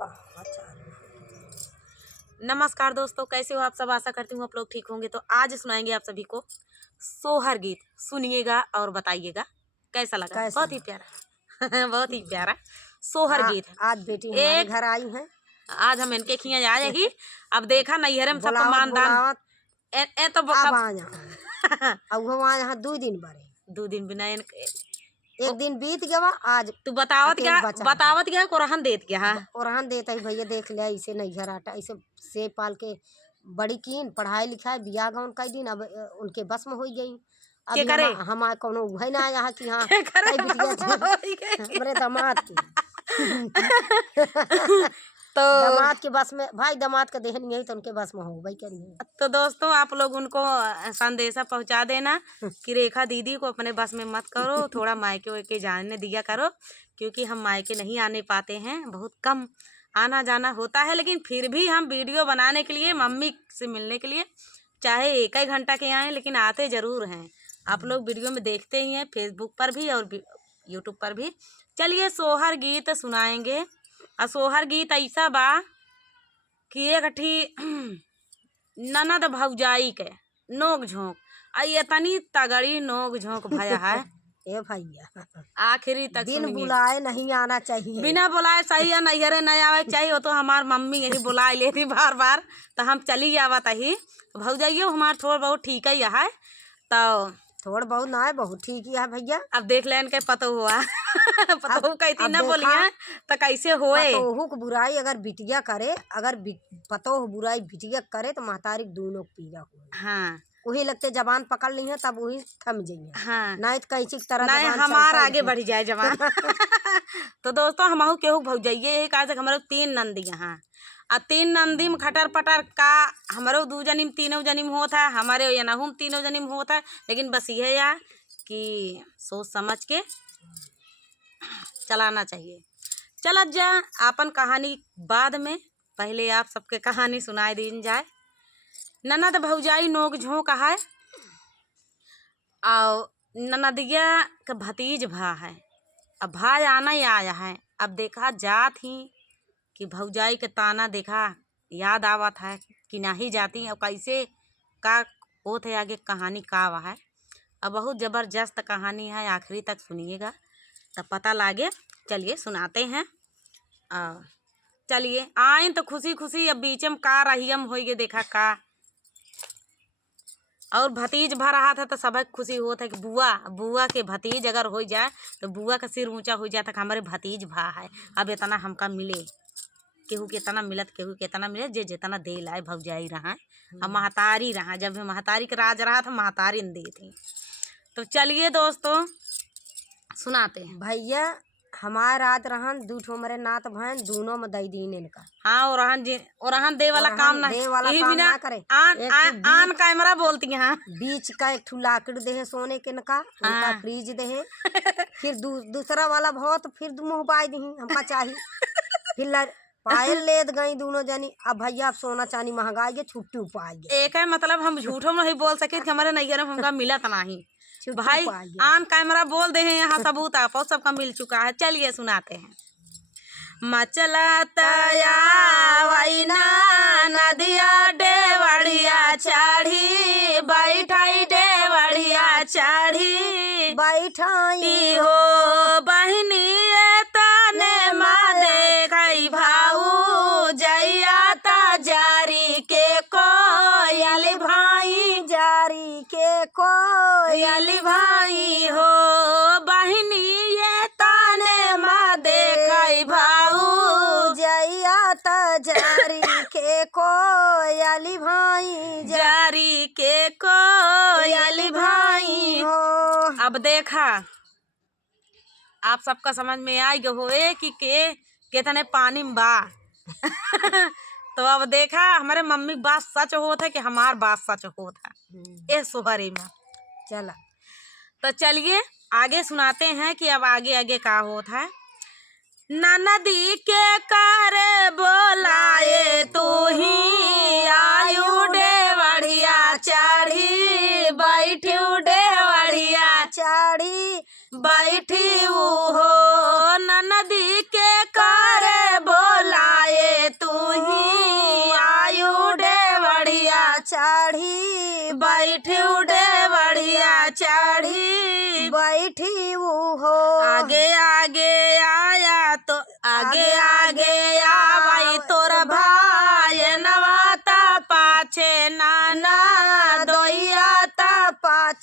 कहाँ चालू। नमस्कार दोस्तों, कैसे हो आप सब। आशा करती हूँ आप लोग ठीक होंगे। तो आज सुनाएंगे आप सभी को सोहर गीत। सुनिएगा और बताइएगा कैसा लगा। बहुत ही प्यारा बहुत ही प्यारा सोहर गीत है। आज बेटी हमारे घर आई है। आज हम इनके खिया जाएगी। अब देखा नैहर में सबका मानदान ए तो यहाँ 2 दिन बड़े 2 दिन बिना एक दिन बीत गया। आज तू बतावत गया कोरहन देत गया कोरहन देता ही भैया देख लिया। इसे नैहर आटा इसे से पाल के बड़ी कीन पढ़ाई लिखाई बिया गाउन कई दिन अब उनके बस में हो गई। अब हम कोनो उहे ना यहाँ की हाँ हमारे दामाद की तो दामाद के बस में भाई दामाद का देहन यही तो उनके बस में हो भाई करिए। तो दोस्तों आप लोग उनको संदेशा पहुंचा देना कि रेखा दीदी को अपने बस में मत करो, थोड़ा मायके वायके जाने दिया करो, क्योंकि हम मायके नहीं आने पाते हैं, बहुत कम आना जाना होता है। लेकिन फिर भी हम वीडियो बनाने के लिए मम्मी से मिलने के लिए चाहे 1 घंटा के आए लेकिन आते ज़रूर हैं। आप लोग वीडियो में देखते ही हैं, फेसबुक पर भी और यूट्यूब पर भी। चलिए सोहर गीत सुनाएंगे। सोहर गीत ऐसा बा कि एक ठी ननद भौजाई के नोक झोंक इतनी तगड़ी नोक झोंक भया है ए भैया आखिरी तक दिन बुलाए नहीं आना चाहिए। बिना बुलाए सही है, नैहरे नहीं आवे चाहिए। वो तो हमार मम्मी यही बुला लेती बार बार, तो हम चली आवत ही। भौजाइयो हमार थोड़ा बहुत ठीक ही है, तो थोड़ा बहुत ना है बहुत ठीक ही है भैया। अब देख लेन के पतो हुआ पतो कहती ना बोलिए तो कैसे होए। पतोहू को बुराई अगर बिटिया करे, अगर पतोह बुराई बिटिया करे तो महतारी दोनों पीला हो। हाँ वही लगते जबान पकड़ ली है तब वही थम जाइए। हाँ नहीं तो कैसी तरह नहीं हमार आगे बढ़ जाए जबान तो दोस्तों हम केहू भौजाइए कहा हमारे 3 नंदी यहाँ आ 3 नंदी में खटर पटर का हमारे 2 जनिम 3 जनिम होता है, हमारे यनाहू 3 जनिम होता है। लेकिन बस ये या कि सोच समझ के चलाना चाहिए। चलत जा अपन कहानी बाद में, पहले आप सबके कहानी सुनाई दी जाए। ननद भौजाई नोक झोंक है और ननदिया का भतीज भा है। अब भाई आना ही आया है। अब देखा जात ही कि भौजाई के ताना देखा याद आवत है कि नहीं जाती और कैसे का होत है। आगे कहानी का है। अब बहुत ज़बरदस्त कहानी है, आखिरी तक सुनिएगा तब पता लागे। चलिए सुनाते हैं। चलिए आए तो खुशी खुशी अब बीच में का रहियम हो गए देखा का और भतीज भर रहा था तो सब खुशी होता है कि बुआ के भतीज अगर हो जाए तो बुआ का सिर ऊंचा हो जाता कि हमारे भतीज भा है। अब इतना हमका मिले, केहू के इतना मिलत केहू के इतना मिले, जे जितना दे लाए भौजाई रहा अब महतारी रहा। जब महतारी का राज रहा था महतारी ने दी थी। तो चलिए दोस्तों सुनाते हैं। भैया हमारे रात रहन 2 ठो हमारे नात बहन दोनों में दई दीन इनका। हाँ और दे वाला काम ना करे। आन कैमरा बोलती हैं। बीच का एक ठू लाकड़ दे सोने के नका उनका फ्रीज दे फिर दूसरा वाला बहुत फिर मुँह बाई दी हमका चाहिए फिर पायल लेद गई दोनों जनी। अब भैया अब सोना चांदी महंगाई है छुट्टी पाएगी। एक है मतलब हम झूठों नहीं बोल सके कि हमारे नैयर में हमका मिलत नहीं। भाई आन कैमरा बोल दे हैं, यहाँ सबूत आप सबका मिल चुका है। चलिए सुनाते हैं। मचला तया वैना नदिया डेवड़िया चाढ़ी बैठाई डेवड़िया चाढ़ी बैठाई हो बहनी तने माँ देखई भाऊ जैया ता जारी के कोयल भाई जारी के कोयल भाई हो बहनी ये ताने माँ देखई भाऊ जैया ता जारी के कोयल भाई जारी के कोयल भाई हो। अब देखा आप सबका समझ में आई होए कि कितने पानी में बा तो अब देखा हमारे मम्मी बात सच होता है कि हमार बात सच होता है। सोहरे में चला तो चलिए आगे सुनाते हैं कि अब आगे आगे का होता है। ननदी के करे बोलाए तू ही आयु डेवड़िया चाढ़ी बैठी डेवड़िया चाढ़ी बैठी हो ननदी के करे बोलाए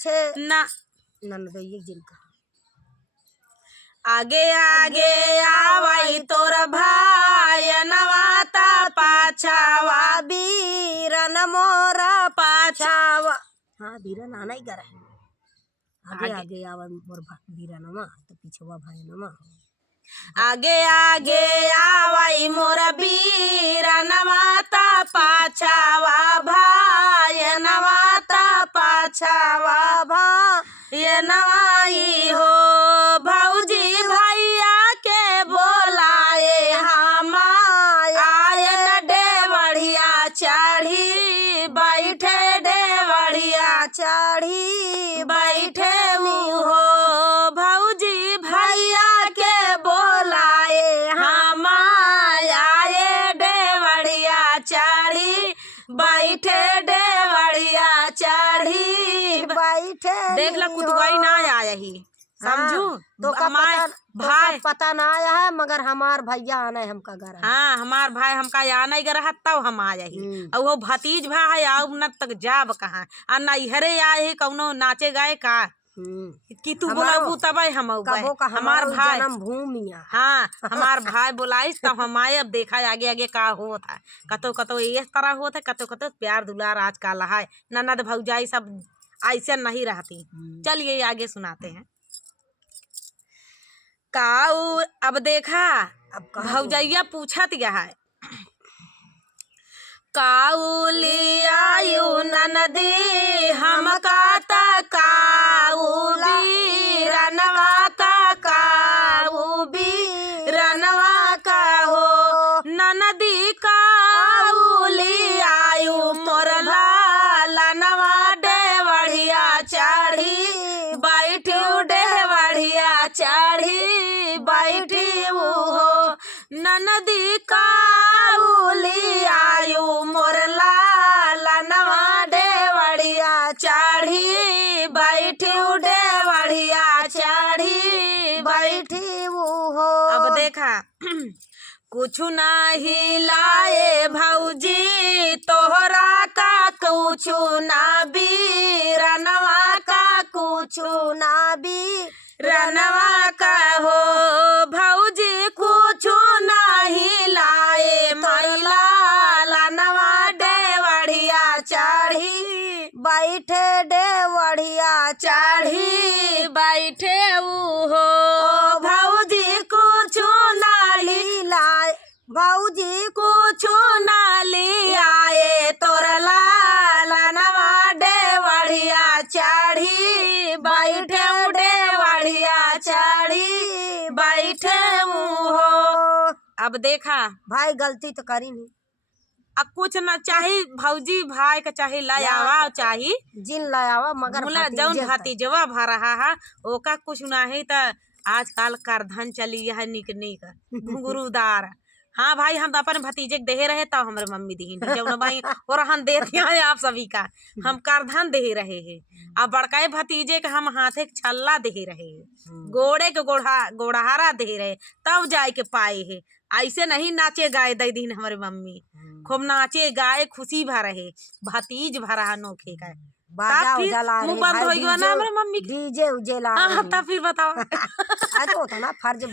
पीछे ना ननदई जिनका आगे आगे आवई तोर भाई नवाता पाछावा बीरन मोरा पाछावा। हाँ बीरन आना ही कर आगे आगे आवा मोर बीरनमा तो पीछवा भाई नमा। आगे आगे आवई मोर बीरन माता पाछावा भाई नवाता पाछावा भाई नवाई हो भौजी भैया के बोलाए हम आए डेवढ़िया चढ़ी बैठे डेवढ़िया चढ़ी बैठे हो भौजी भैया के बोलाए हम आए डेवढ़िया चढ़ी बैठे डेवढ़िया चढ़ी बैठे। देख ला कुतुआई ना आया ही समझू। तो हमार भाई पता ना आया है मगर हमार भैया आना है हमका घर। हाँ हमार भाई हमका आना ही रहा तब हम आ जाही और वो भतीज भाई है अब न तक जाब कहाँ आ नैहरे आए कौनो नाचे गाए का कि तू बोलाबू तब हम हमार भाई भूमिया। हाँ हमार भाई बोलाइस तब हम आए। अब देखा आगे आगे का होता है कतो कतो इस तरह होता है कतो कतो प्यार दुलार आजकल है ननद भौजाई सब ऐसे नहीं रहती। चलिए आगे सुनाते हैं। काऊ अब देखा अब भौजैया पूछत है काऊ लियायु ननदी हम काता काऊ बीरनवा का काऊ बीरनवा का हो ननदी काऊ लियायु मोर लालनवा डेवढ़िया चढ़ी बैठू डेवढ़िया चढ़ी बैठी हो ननदी काऊ लियायु मोर लालनवा डेवढ़िया चढ़ी बैठू डेवढ़िया चढ़ी बैठी हो। अब देखा कुछ नहीं लाए भौजी तोहरा का कुछ ना बीरनवा का कुछ ना बीरनवा का हो भौजी कुछ नहीं लाए मैला लानवा डेवढ़िया चढ़ी बैठे डेवढ़िया चढ़ी बैठे हो भौजी कुछ नहीं लाए भौजी कुछ ना लियाए तोर लालनवा डेवढ़िया चढ़ी बैठे डेवढ़िया चढ़ी बैठे हो। अब देखा भाई गलती तो करी नहीं अब कुछ ना चाही भौजी भाई का चाहे लायावा चाही जिन लायावा मगर जौन भतीजवा भा रहा है ओका कुछ नहीं तो आजकल करधन चली है निक निक घुंगरूदार। हाँ भाई हम तो अपन भतीजे के दे रहे तब हमारे मम्मी दी जब भाई और हम देते हैं आप सभी का हम करधन दे रहे हैं। अब बड़काए भतीजे के हम हाथे के छल्ला दे रहे हैं गोड़े के गोड़हारा दे रहे तब जाए के पाए है। ऐसे नहीं नाचे गाए दे दिन हमारे मम्मी खूब नाचे गाए खुशी भा रहे भतीज भा रहा नोखे का मुँह बंद हो गया ना हमारे मम्मी डीजे उजे ला तब फिर बताओ आज होता ना फर्ज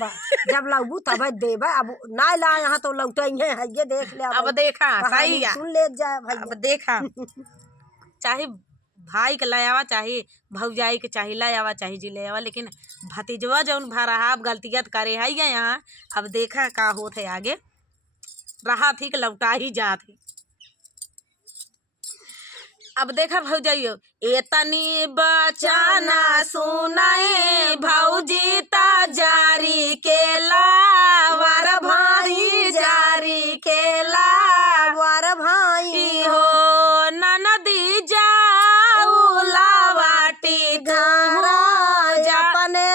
जब लौबू तब देबे अब ना ला यहाँ तो लौटेंगे है ये देख ले। अब देखा सही है सुन ले जाए भाई। अब देखा चाहे भाई के लायावा चाहे भौजाई के चाहे लायावा चाहे जी लायावा लेकिन भतीजवा जौन भा रहा अब गलतियत करे है यहाँ। अब देखा का होत है आगे रहा थी कि लौटा ही जात है। अब देखा भौजाइयो एतनी बचाना सुनाए भौजी ता जारी केला वर भाई जारी केला वर भाई हो ननदी जाऊ लावाटी घरा अपने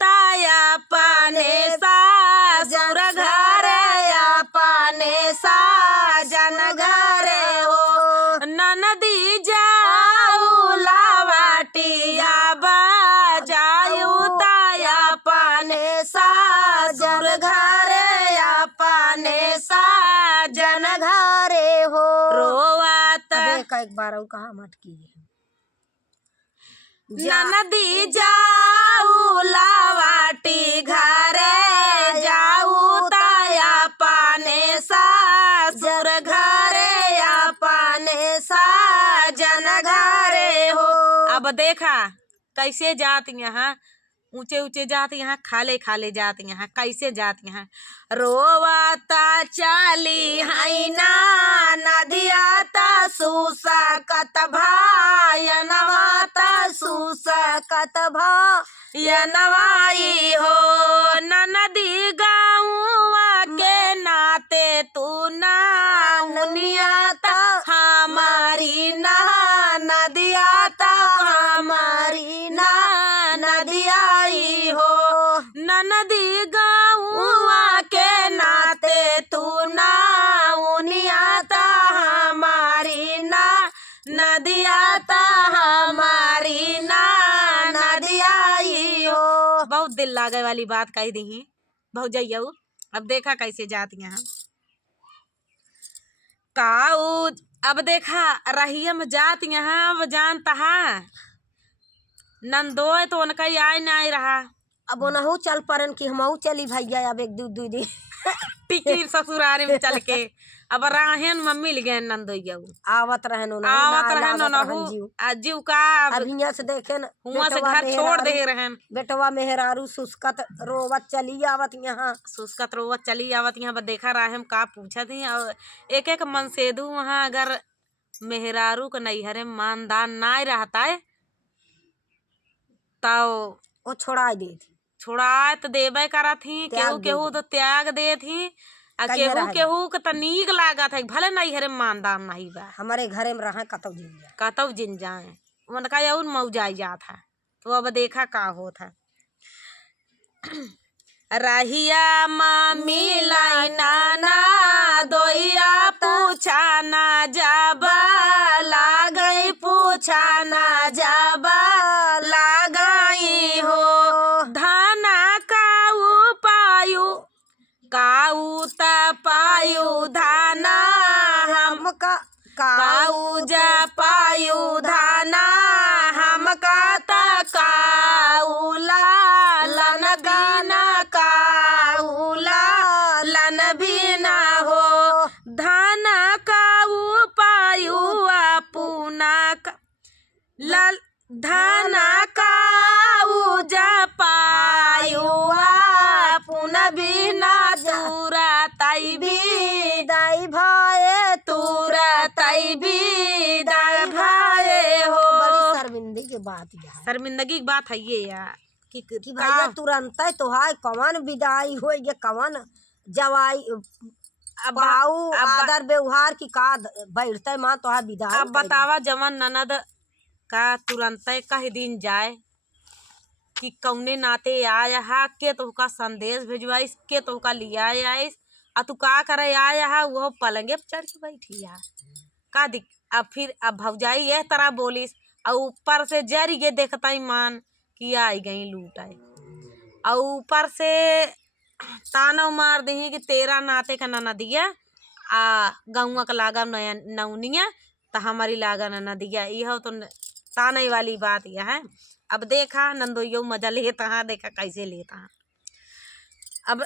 ताया पाने सासुर घर अपने साजन घर हो ननदी जाऊ लावाटिया बाजायू ताया पाने सासुर घर अपने साजन घरे हो रोवात एक बार कहा मटकी ननदी जाऊ लावाटी घरे जाऊ तया पाने सासुर घरे या पाने साजन घरे हो। अब देखा कैसे जात यहाँ ऊंचे ऊंचे जात यहाँ खाले खाले जात यहाँ कैसे जात यहाँ रोवाता चाली हैना नदिया ता सूसा कतभा यनवाता सूसा कतभा यनवाई हो। ननदी गाँवा के नाते तू ना मुनिया ता हमारी ना नदिया ता हमारी ना नदियाई हो। ननदी गाँवा के नाते तू ना उनिया ता हमारी ना नदिया ता हमारी ना नदियाई हो। बहुत दिल लागे वाली बात कह दी बहुत जइयऊ। अब देखा कैसे जाती हैं काऊ। अब देखा रहिया में जात यहाँ अब जानता है नंदोए तो उनका ही आय ना आई रहा। अब ओनहु चल परन कि हमहु चली भैया अब एक दू दिन टिकरी ससुरारे में चल के अब राहन में मिल गए नंदोइया आवत रहन जीव का अब हियां से देखे न हुआ से घर छोड़ दे रहन बेटवा मेहरारू सुस्कत रोवत चली आवत यहाँ सुस्कत रोवत चली आवत यहाँ देखा राहम का पूछा थी और एक एक मन सेदू वहाँ अगर मेहरारू का नैहरे मानदान ना रहता है तो वो छोड़ा दे थी छोड़ा तो देवे करा थी केहू केहू तो त्याग दे थी केहू केहू के तो नीक लागत है भले नैहरे मानदान नहीं बा हमारे घरे में रहा कतव जिन जाए उनका यौन मौजाई जात है। तो अब देखा का होता है रहिया मामी लाई नाना दोइया पूछा ना जाबा लागई पूछा ना जाबा लागई हो। धाना काऊ पायू काऊ ता पायू धाना हमका काऊ जा पायू धाना हमका ता काऊला लन बिना काऊला लन बिना हो। धाना काऊ पायू अपुना लल धाना काऊ जा पायू अपुना बिना तूरा ताई भी दाई भाई तूरा ताई भी दाई भाई हो। बड़ी शर्मिंदगी की बात है शर्मिंदगी की बात है ये यार कि भैया तुरंत तो हाय कवन विदाई हो ये कवन जवाई बाऊ आदर व्यवहार की का बैठते माँ तो विदाई। अब बतावा जवन ननद का तुरंत कह दिन जाए कि कौने नाते आया है के तो का संदेश भेजवाइस के तो का लिया आइस आ तू का करे आया है वो पलंगे पर चढ़ के बैठी है का दिक। अब फिर अब भौजाई यह तरह बोलिस और ऊपर से जर ये देखता ही मान कि आई गई लूट आई और ऊपर से ताना मार दही कि तेरा नाते का ननदिया आ गौवा का लागा नौनिया तो हमारी लागा ननदिया यह तो ताने वाली बात यह है। अब देखा नंदोइयो मजा लेता है देखा कैसे लेता है। अब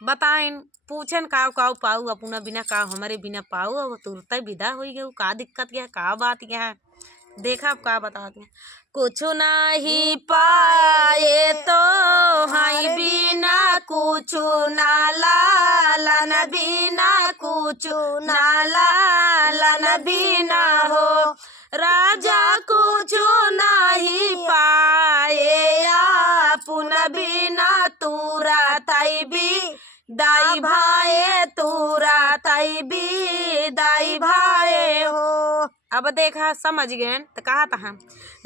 बताइन पूछन काव काव पाऊ अपना बिना काव हमारे बिना पाऊ अब तुरंत विदा हो गए का दिक्कत क्या का बात क्या है। देखा अब का बताते हैं कुछ नहीं पाए तो हाई बिना कुछ ना लालन बिना कुछ ना लालन बिना हो। राजा कुछ नहीं पाए पुन बिना तूरा ताई भी दाई भाई तूरा ताई भी दाई भाई हो। अब देखा समझ गए तो कहा था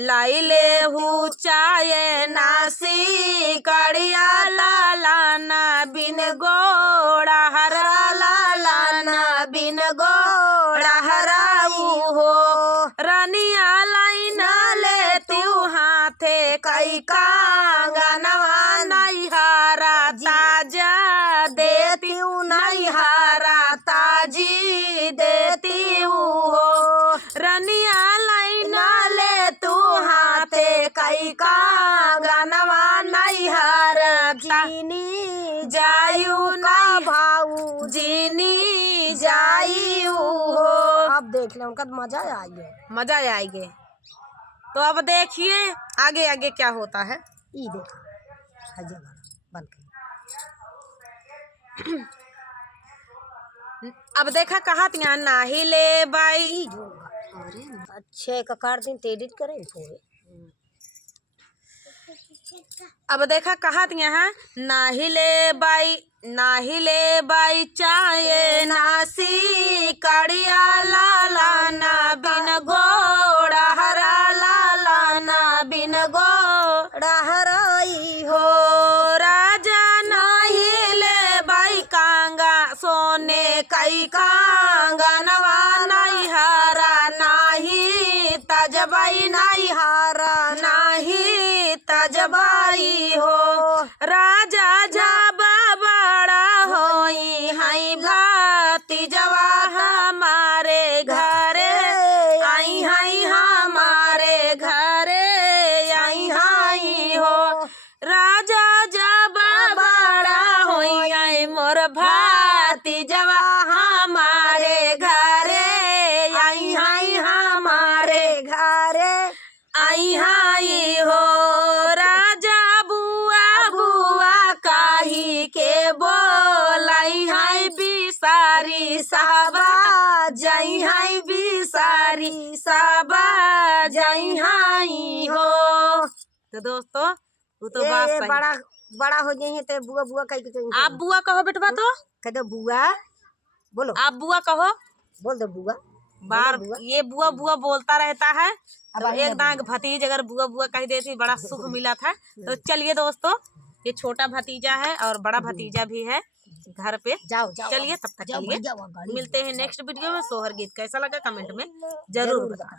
लाई ले हु चाहे नासी कड़िया लालाना बिन गोड़ा हरा लालाना बिन गोड़ा हराऊ हो। रानिया लाइना ले तू हाथे कई कांगनवा नहीं हारा ताजा देती नहीं हारा ताजी देती हो। रनिया लाइना देख ले, उनका तो मजा आएगा। मजा आएगा। तो अब देखिए आगे आगे क्या होता है। ई देखो बंद कर। अब देखा कहा तिया नाही ले बाई। अरे अच्छे का काट दिन एडिट करें पूरे। अब देखा कहा तिया है नाही ले बाई चाहे नासी कड़िया लाला ना बिन गोड़ा हरा लाला ना बिन गोड़ा हराई हो। राजा नाही ले बाई कांगा सोने कई कांगा नवा नहीं हारा नाही तजबाई नहीं हारा नाही तजबाई हो। राजा जाबा बड़ा होई हाई भाती जवा हमारे घरे आई हाई हमारे घरे आई हाई हो। राजा जाबा बड़ा होई आई मोर भाती जवा हमारे घरे आई हाई हमारे घरे आई हाई हो। राजा बुआ बुआ काही के बोलाई हाई बिसारी साबा जाई हाई बिसारी साबा जाई हाई हो। तो दोस्तों वो तो बात सही। बड़ा बड़ा हो जाइए तो बुआ बुआ कह के आप बुआ कहो बेटवा। तो कह दो बुआ, बोलो आप बुआ कहो। बोल दो बुआ। बार ये बुआ बुआ बोलता रहता है। अब तो एक दाग भतीज अगर बुआ बुआ कह देती बड़ा सुख मिला था। तो चलिए दोस्तों ये छोटा भतीजा है और बड़ा भतीजा भी है घर पे। जाओ चलिए तब तक चलिए मिलते हैं नेक्स्ट वीडियो में। सोहर गीत कैसा लगा कमेंट में जरूर बताना।